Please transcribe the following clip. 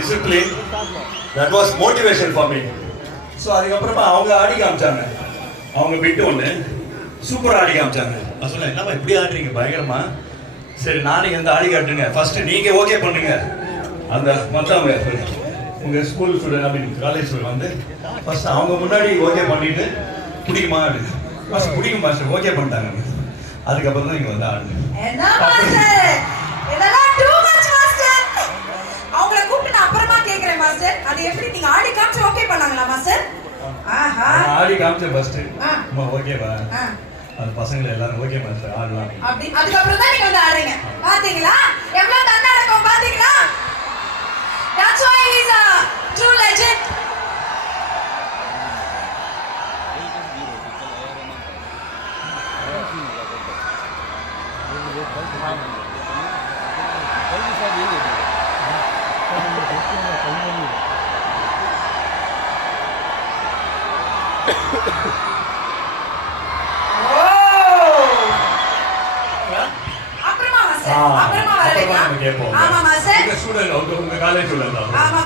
discipline. That was motivation for me. So அதுக்கப்புறமா அவங்க ஆடி காமிச்சாங்க. அவங்க பிட்டு ஒன்று சூப்பராக ஆடி காமிச்சாங்க. நான் சொன்னேன், என்னப்பா இப்படி ஆடுறீங்க பயங்கரமா. சரி நாளைக்கு வந்து ஆடி காட்டுங்க, ஃபர்ஸ்ட் நீங்கள் ஓகே பண்ணுங்க. அந்த மற்றவங்க உங்கள் ஸ்கூல் ஸ்டூடெண்ட் அப்படின்னு காலேஜ் ஸ்டூடெண்ட் வந்து ஃபர்ஸ்ட் அவங்க முன்னாடி ஓகே பண்ணிட்டு பிடிக்குமா அப்படின்னு ஃபர்ஸ்ட் பிடிக்கும் மாஸ்டர் ஓகே பண்ணிட்டாங்க. அதுக்கப்புறம் தான் இங்கே வந்து ஆடுங்க. அவங்கள கூப்பிட்டு நான் அப்புறமா கேக்குறேன் மாஸ்டர். அது எப்படி நீங்க ஆடி காமிச்சு ஓகே பண்ணாங்களா மாஸ்டர்? ஆஹா ஆடி காமிச்ச ஃபர்ஸ்ட் அம்மா ஓகேவா, அந்த பசங்க எல்லாரும் ஓகே மாஸ்டர் ஆடலாம் அப்படி. அதுக்கு அப்புறம் தான் நீங்க வந்து ஆடுறீங்க. பாத்தீங்களா எவ்வளவு தன்னடக்கம் பாத்தீங்களா? That's why he is a true legend. அப்புறமா மாஸ்டர், அப்புறமா வரலையா? ஆமா மாஸ்டர். உங்க ஸ்டூடெண்ட் உங்க காலேஜ் ஸ்டூடெண்ட். ஆமா.